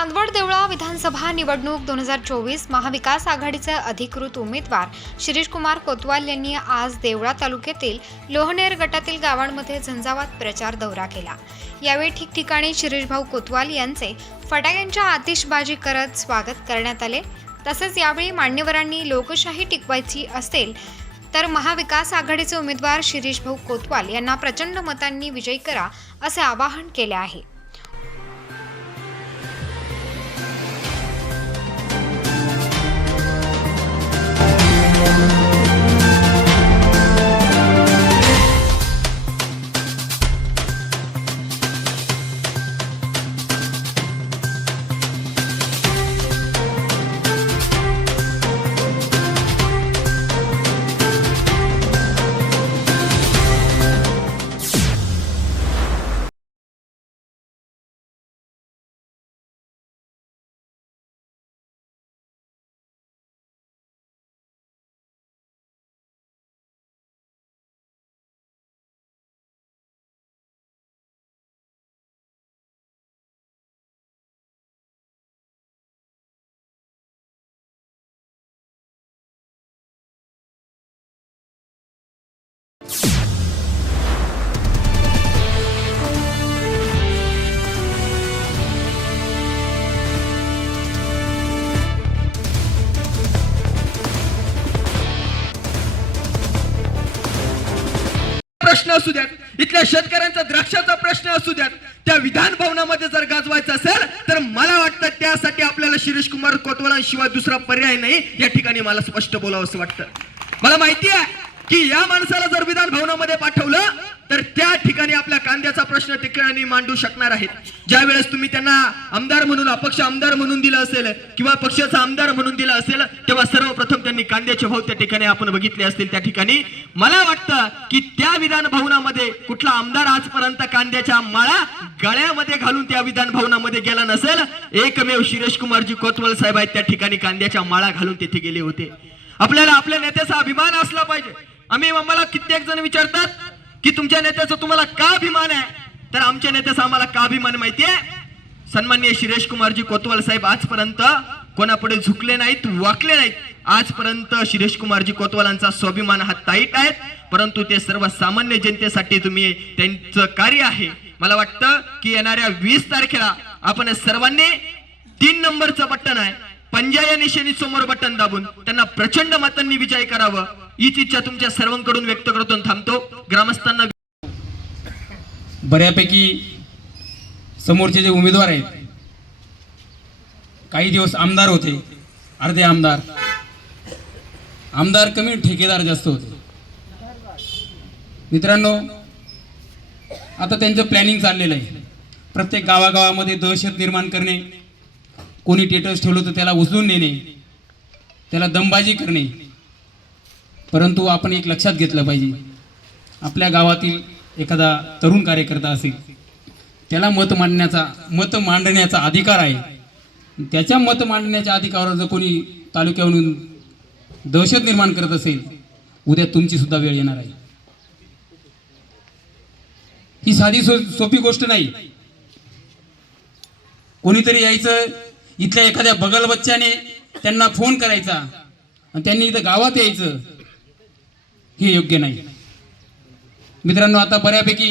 चांदवड देवळा विधानसभा निवडणूक 2024 महाविकास आघाडीचे अधिकृत उमेदवार शिरीष कुमार कोतवाल यांनी आज देवळा तालुक्यातील लोहनेर गटातील गावांमध्ये झंझावात प्रचार दौरा केला। यावेळी ठिकठिकाणी शिरीष भाऊ कोतवाल यांचे फटाक्यांच्या आतिषबाजी करत स्वागत करण्यात आले। तसेच यावेळी मान्यवरांनी लोकशाही टिकवायची असेल तर महाविकास आघाडीचे उमेदवार शिरीष भाऊ कोतवाल यांना प्रचंड मतांनी विजयी करा असे आवाहन केले आहे। प्रश्न असू द्यात, इथल्या शेतकऱ्यांचा द्राक्षाचा प्रश्न असू द्यात, त्या विधान भवनामध्ये जर गाजवायचं असेल तर मला वाटतं त्यासाठी आपल्याला शिरीष कुमार कोतवालांशिवाय दुसरा पर्याय नाही। या ठिकाणी मला स्पष्ट बोलावं असं वाटतं। मला माहिती आहे की या माणसाला जर विधान भवनामध्ये पाठवलं तर त्या ठिकाणी आपल्या कांद्याचा प्रश्न ठिकाणी मांडू शकणार आहेत। ज्या वेळेस तुम्ही त्यांना आमदार म्हणून अपक्ष आमदार म्हणून दिलं असेल किंवा पक्षाचा आमदार म्हणून दिलं असेल तेव्हा सर्वप्रथम त्यांनी कांद्याचे भाव त्या ठिकाणी आपण बघितले असतील। त्या ठिकाणी मला वाटतं की त्या विधान भवनामध्ये कुठला आमदार आजपर्यंत कांद्याच्या माळा गळ्यामध्ये घालून त्या विधान भवनामध्ये गेला नसेल। एकमेव शिरीष कुमारजी कोतवाल साहेब आहेत त्या ठिकाणी कांद्याच्या माळा घालून तिथे गेले होते। आपल्याला आपल्या नेत्याचा अभिमान असला पाहिजे। आम्हाला कित्येक जण विचारतात की तुमच्या नेत्याचा तुम्हाला का अभिमान आहे, तर आमच्या नेत्याचा आम्हाला का अभिमान माहितीये। सन्माननीय शिरीष कुमारजी कोतवाल साहेब आजपर्यंत कोणापुढे झुकले नाहीत, वाकले नाहीत। आजपर्यंत शिरीष कुमारजी कोतवालांचा स्वाभिमान हा ताईट आहे, परंतु ते सर्वसामान्य जनतेसाठी तुम्ही त्यांचं कार्य आहे। मला वाटतं की येणाऱ्या 20 तारखेला आपण सर्वांनी 3 नंबरचं बटन आहे पंजा या निशाणी समोर बटन दाबून त्यांना प्रचंड मतांनी विजय करावं हीच इच्छा तुमच्या सर्वांकडून व्यक्त करतो। थांबतो। ग्रामस्थांना बऱ्यापैकी समोरचे जे उमेदवार आहेत काही दिवस आमदार होते, अर्धे आमदार कमी ठेकेदार जास्त होते। मित्रांनो आता त्यांचं प्लॅनिंग चाललेलं आहे। प्रत्येक गावागावामध्ये दहशत निर्माण करणे, कोणी स्टेटस ठेवलं तर त्याला उचलून नेणे, त्याला दमबाजी करणे। परंतु आपण एक लक्षात घेतलं पाहिजे, आपल्या गावातील एखादा तरुण कार्यकर्ता असेल त्याला मत मांडण्याचा अधिकार आहे। त्याच्या मत मांडण्याच्या अधिकारावर जर कोणी तालुक्यावरून दहशत निर्माण करत असेल उद्या तुमची सुद्धा वेळ येणार आहे। ही साधी सोपी गोष्ट नाही। कोणीतरी यायचं, इथल्या एखाद्या बगल बच्च्याने त्यांना फोन करायचा आणि त्यांनी इथं गावात यायचं, हे योग्य नाही। मित्रांनो आता बऱ्यापैकी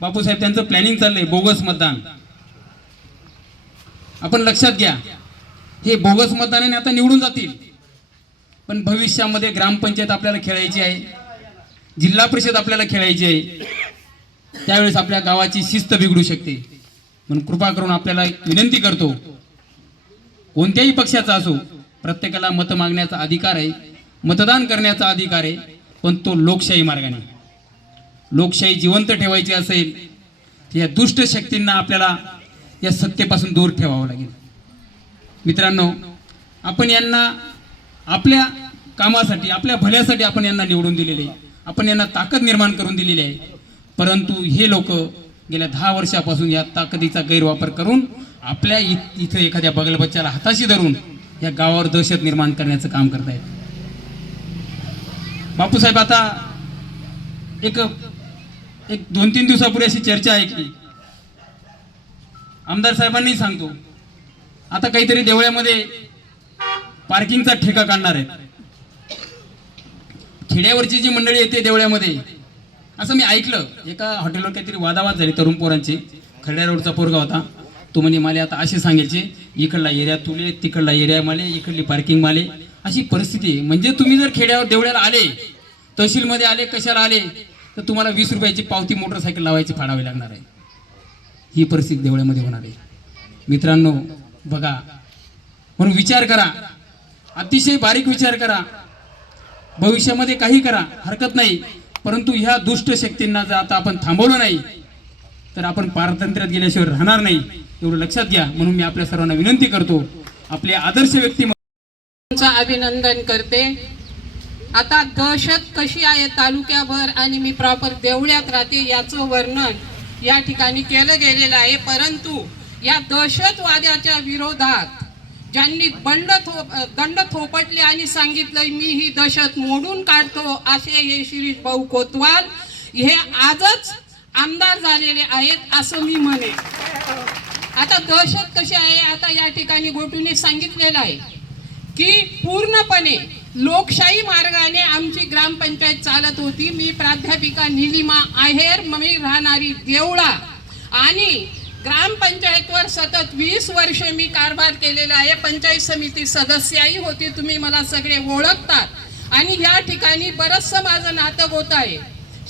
बापूसाहेब त्यांचं प्लॅनिंग चाललंय बोगस मतदान। आपण लक्षात घ्या, हे बोगस मतदानाने आता निवडून जातील, पण भविष्यामध्ये ग्रामपंचायत आपल्याला खेळायची आहे, जिल्हा परिषद आपल्याला खेळायची आहे, त्यावेळेस आपल्या गावाची शिस्त बिघडू शकते। म्हणून कृपा करून आपल्याला विनंती करतो, कोणत्याही पक्षाचा असो प्रत्येकाला मत मागण्याचा अधिकार आहे, मतदान करण्याचा अधिकार आहे, पण तो लोकशाही मार्गाने। लोकशाही जिवंत ठेवायची असेल या दुष्ट शक्तींना आपल्याला या सत्तेपासून दूर ठेवावं लागेल। मित्रांनो आपण यांना आपल्या कामासाठी, आपल्या भल्यासाठी आपण यांना निवडून दिलेले, आपण यांना ताकद निर्माण करून दिलेली आहे। परंतु हे लोक गेल्या 10 वर्षापासून या ताकदीचा गैरवापर करून आपल्या इथं एखाद्या बगल बच्चाला हाताशी धरून या गावावर दहशत निर्माण करण्याचं काम करतायत। बापूसाहेब आता एक 2-3 दिवसापूर्वी अशी चर्चा ऐकली, आमदार साहेबांनी सांगतो आता काहीतरी देवळ्यामध्ये पार्किंगचा ठेका काढणार आहेत. खेड्यावरची जी मंडळी येते देवळ्यामध्ये, असं मी ऐकलं एका हॉटेलवर काहीतरी वादावाद झाली तरुण पोरांची. खड्या रोडचा पोरगा होता, तो म्हणे मला आता असे सांगायचे, इकडला एरिया तुले, तिकडला एरिया माले, इकडली पार्किंग माले, अशी परिस्थिती आहे. म्हणजे तुम्ही जर खेड्यावर देवळ्याला आले, तहसीलमध्ये आले, कशाला आले, तर तुम्हाला 20 रुपयाची पावती मोटरसायकल लावायची फाडावी लागणार आहे. ही परिस्थिती देवळ्यामध्ये होणार आहे. मित्रांनो बघा, म्हणून विचार करा, अतिशय बारीक विचार करा. भविष्यामध्ये काही करा, हरकत नाही, परंतु ह्या दुष्ट शक्तींना जर आता आपण थांबवलं नाही तर आपण पारतंत्र्यात गेल्याशिवाय राहणार नाही, एवढं लक्षात घ्या. म्हणून मी आपल्या सर्वांना विनंती करतो, आपले आदर्श व्यक्ती अभिनंदन करते. आता दहशत कशी आहे तालुक्याभर, आणि मी प्रॉपर देवळ्यात राहते, याचं वर्णन या ठिकाणी केलं गेलेलं आहे. परंतु या दहशतवाद्याच्या विरोधात ज्यांनी दंड थोपटले आणि सांगितलं मी ही दहशत मोडून काढतो, असे हे शिरीष भाऊ कोतवाल हे आजच आमदार झालेले आहेत असं मी म्हणेन. आता दहशत कशी आहे, आता या ठिकाणी गोटूने सांगितलेलं आहे की पूर्णपणे लोकशाही मार्गाने आमची ग्रामपंचायत चालत होती. मी प्राध्यापिका निलिमा आहेर, मी राहणारी देवळा, आणि ग्रामपंचायतवर सतत 20 वर्ष मी कारभार केलेला आहे. पंचायत समिती सदस्यही होती, तुम्ही मला सगळे ओळखतात. आणि या ठिकाणी बरंचसं माझं नातं होत आहे.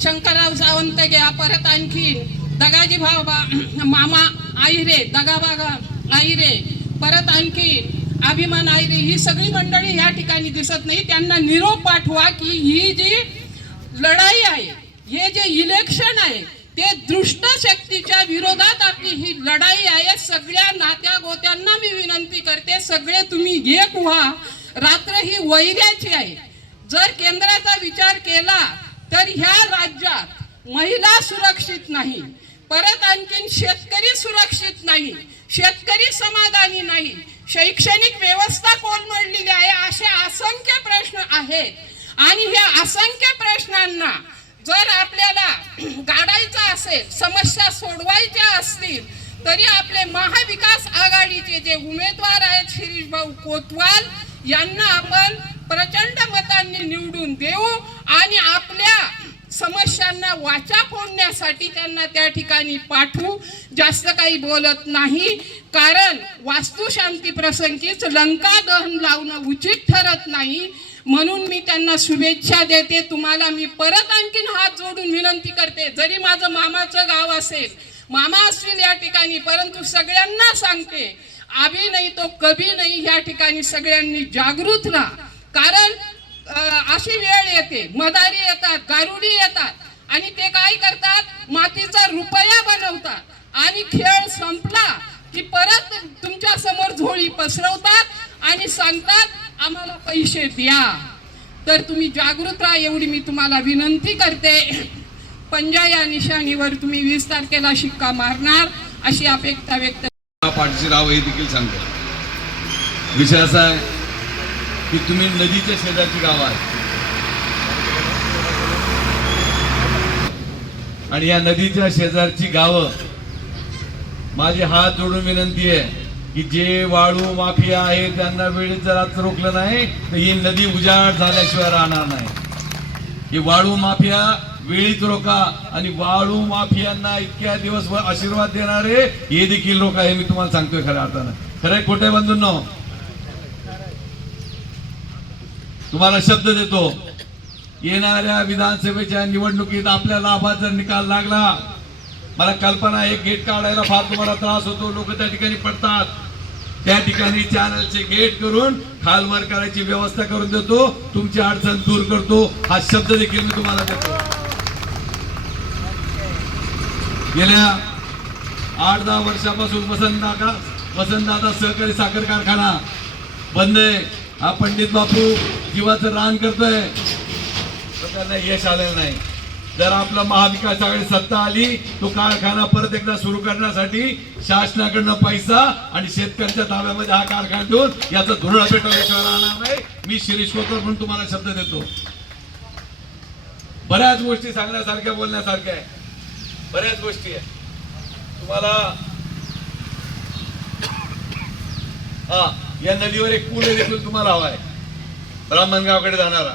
शंकरराव सावंत घ्या, परत आणखीन दगाजी मामा आहिरे, दगाबागा आहिरे, परत आणखीन अभिमान आहिरे, ही सगळी मंडळी या ठिकाणी दिसत नाही. त्यांना निरोप पाठवा की ही जी लढाई आहे, हे जे इलेक्शन आहे, ते दुष्ट शक्तीच्या विरोधात आपली ही लढाई आहे. सगळ्या नात्या गोत्यांना मी विनंती करते, सगळे तुम्ही एक व्हा. रात्र ही वैऱ्याची आहे. जर केंद्राचा विचार केला तर ह्या राज्यात महिला सुरक्षित नाही, परत आणखीन शेतकरी सुरक्षित नाही, शेतकरी समाधानी नाही, शैक्षणिक व्यवस्था कोलमडलेली आहे, असे असंख्य प्रश्न आहेत. आणि ह्या असंख्य प्रश्नांना जर आपल्याला गाडायचं असेल, समस्या सोडवायच्या असतील, तरी आपले महाविकास आघाडीचे जे उमेदवार आहेत शिरीष भाऊ कोतवाल यांना आपण प्रचंड मतांनी निवडून देऊ आणि आपल्या समस्यांना वाचा फोडण्यासाठी त्यांना त्या ठिकाणी पाठवू. जास्त काही बोलत नाही, कारण वास्तुशांती प्रसंगीच लंका दहन लावणं उचित ठरत नाही. म्हणून मी त्यांना शुभेच्छा देते. तुम्हाला मी परत आणखीन हात जोडून विनंती करते, जरी माझं मामाचं गाव असेल, मामा असतील या ठिकाणी, परंतु सगळ्यांना सांगते, अभी नाही तो कभी नाही, या ठिकाणी सगळ्यांनी जागृत राहा. कारण अशी वेळ येते, मदारी येतात, गारुडी येतात आणि ते काय करतात, मातीचा रुपया बनवतात आणि खेळ संपला की परत तुमच्या समोर झोळी पसरवतात आणि सांगतात आम्हाला पैसे द्या. तर तुम्ही जागृत राहा, एवढी मी तुम्हाला विनंती करते. पंजा या निशाणीवर तुम्ही 20 तारखेला शिक्का मारणार अशी अपेक्षा व्यक्त. पाठीशी राहावं हे देखील सांगतो. विषय असा आहे की तुम्ही नदीच्या शेजारची गावं आहेत आणि या नदीच्या शेजारची गावं, माझी हात जोडून विनंती आहे की जे वाळू माफिया आहे त्यांना वेळेत जर आज रोखलं नाही तर ही नदी उजाड झाल्याशिवाय राहणार नाही. ही वाळू माफिया वेळीच रोका आणि वाळू माफियांना इतक्या दिवस आशीर्वाद देणारे हे देखील रोका, हे मी तुम्हाला सांगतोय खऱ्या अर्थानं. खरंय खोटे बंधूंनो, तुम्हाला शब्द देतो, येणाऱ्या विधानसभेच्या निवडणुकीत आपल्या लाभात जर निकाल लागला, मला कल्पना आहे गेट काढायला फार तुम्हाला त्रास होतो, लोक त्या ठिकाणी पडतात, त्या ठिकाणी चॅनलचे गेट करून खालवर करायची व्यवस्था करून देतो, तुमची अडचण दूर करतो, हा शब्द देखील मी तुम्हाला देतो. गेल्या 8-10 वर्षापासून वसंतदादा सहकारी साखर कारखाना बंद आहे. हा पंडित बापू जीवाचं रान करतोय, तर त्यांना यश आलेलं नाही. जर आपला महाविकास आघाडी सत्ता आली, तो कारखाना परत एकदा सुरू करण्यासाठी शासनाकडनं पैसा आणि शेतकऱ्यांच्या ताब्यामध्ये हा कारखाना देऊन याचं धुरळा पेटवल्याशिवाय राहणार नाही. मी शिरीष कोतवाल म्हणून तुम्हाला शब्द देतो. बऱ्याच गोष्टी सांगण्यासारख्या, बोलण्यासारख्या आहे, बऱ्याच गोष्टी आहे. तुम्हाला हा, या नदीवर एक पूल देखील तुम्हाला हवा आहे, ब्राह्मणगावकडे जाणारा.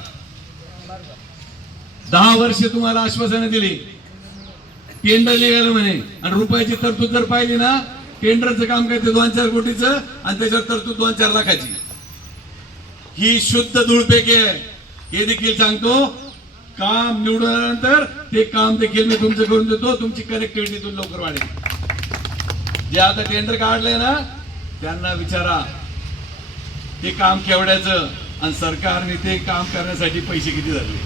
10 वर्ष तुम्हाला आश्वासनं दिली, टेंडर निघालं म्हणे, आणि रुपयाची तरतूद जर पाहिली ना, टेंडरचं काम काय ते 2-4 कोटीचं, आणि त्याच्यावर तरतूद 2-4 लाखाची. ही शुद्ध धुळपेक आहे. हे देखील सांगतो, काम निवडून आल्यानंतर ते काम देखील मी तुमचं करून देतो. तुमची कनेक्टिव्हिटी इथून लवकर वाढेल. जे आता टेंडर काढलंय ना, त्यांना विचारा ते काम केवढ्याचं आणि सरकारने ते काम करण्यासाठी पैसे किती धरले.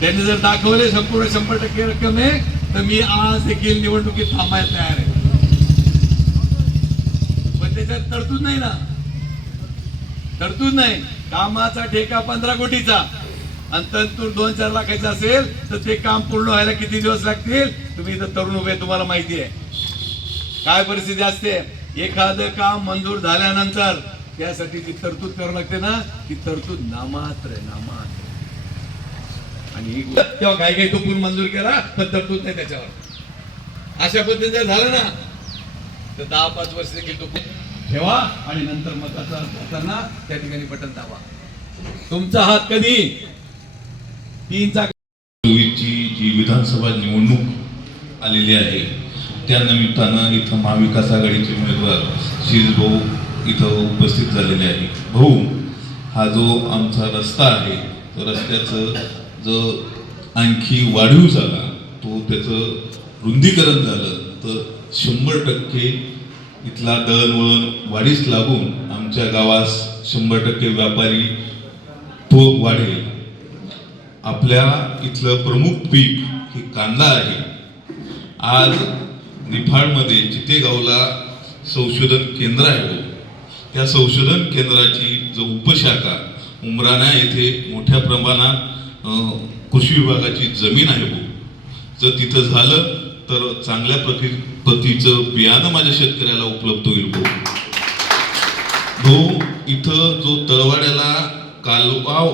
त्यांनी जर दाखवले संपूर्ण 100% रक्कम आहे, तर मी आज देखील निवडणुकीत थांबायला तयार आहे. पण त्याच्यात तरतूद नाही ना, तरतूद नाही. कामाचा ठेका 15 कोटीचा आणि तरतूद 2-4 लाखाचा असेल तर ते काम पूर्ण व्हायला किती दिवस लागतील? तुम्ही इथं तरुण उभे, तुम्हाला माहिती आहे काय परिस्थिती असते. एखादं काम मंजूर झाल्यानंतर त्यासाठी जी तरतूद करावी लागते ना, ती तरतूद नामात्र आहे, नामात्र. आणि तेव्हा काही काही तो पूल मंजूर केला पण तरतूद नाही त्याच्यावर. अशा पद्धतीने झालं ना तर 10-5 वर्ष देखील तो ठेवा आणि नंतर मताचा अर्ज करताना त्या ठिकाणी बटन दाबा. तुमचा हात कधी 3चा 24ची जी विधानसभा निवडणूक आलेली आहे त्या निमित्तानं इथं महाविकास आघाडीचे उमेदवार शिरीष भाऊ इथं उपस्थित झालेले आहे. भाऊ, हा जो आमचा रस्ता आहे तो रस्त्याचं जो आणखी वाढीव झाला, तो त्याचं रुंदीकरण झालं तर 100% इथला दळणवळण वाढीस लागून आमच्या गावास 100% व्यापारी तो वाढेल. आपल्या इथलं प्रमुख पीक हे कांदा आहे. आज निफाडमध्ये चितेगावला संशोधन केंद्र आहे, त्या संशोधन केंद्राची जो उपशाखा उमराणा येथे मोठ्या प्रमाणात कृषी विभागाची जमीन आहे. जर तिथं झालं तर चांगल्या प्रतीचं बियाणं माझ्या शेतकऱ्याला उपलब्ध होईल. भाऊ, इथं जो तळवाड्याला कालवा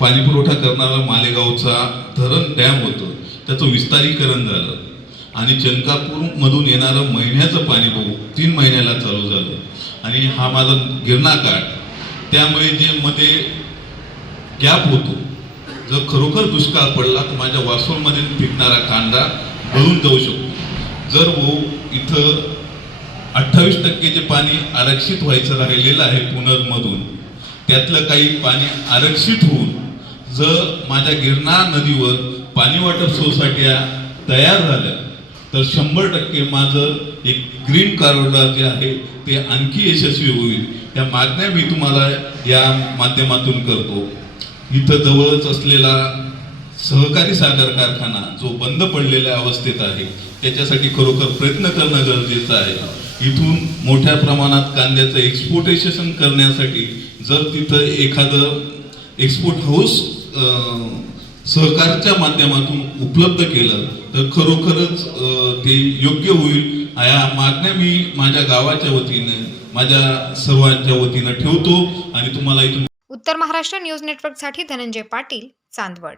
पाणी पुरवठा करणारा मालेगावचा धरण डॅम होतं, त्याचं विस्तारीकरण झालं आणि चनकापूर मधून येणारं महिन्याचं पाणी भाऊ 3 महिन्याला चालू झालं. आणि हा माझा गिरणा काठ, त्यामुळे जे मध्ये गॅप होतो, जर खरोखर दुष्काळ पडला तर माझ्या वासोळमध्ये पिकणारा कांदा गळून जाऊ शकतो. जर भाऊ इथं 28% जे पाणी आरक्षित व्हायचं राहिलेलं आहे पुनर्मधून, त्यातलं काही पाणी आरक्षित होऊन जर माझ्या गिरणा नदीवर पाणी वाटप सोसायट्या तयार झाल्या तर 100% माझं एक ग्रीन कॉरिडॉर जे आहे ते आणखी यशस्वी होईल. या मागण्या मी तुम्हाला या माध्यमातून करतो. इथं जवळच असलेला सहकारी साखर कारखाना जो बंद पडलेल्या अवस्थेत आहे, त्याच्यासाठी खरोखर प्रयत्न करणं गरजेचं आहे. इथून मोठ्या प्रमाणात कांद्याचं एक्सपोर्टेशन करण्यासाठी जर तिथं एखादं एक्सपोर्ट हाऊस सहकारच्या माध्यमातून उपलब्ध केलं तर खरोखरच ते योग्य होईल. या मागण्या मी माझ्या गावाच्या वतीने, माझ्या सर्वांच्या वतीनं ठेवतो आणि तुम्हाला इथून. उत्तर महाराष्ट्र न्यूज नेटवर्कसाठी धनंजय पाटील, चांदवड.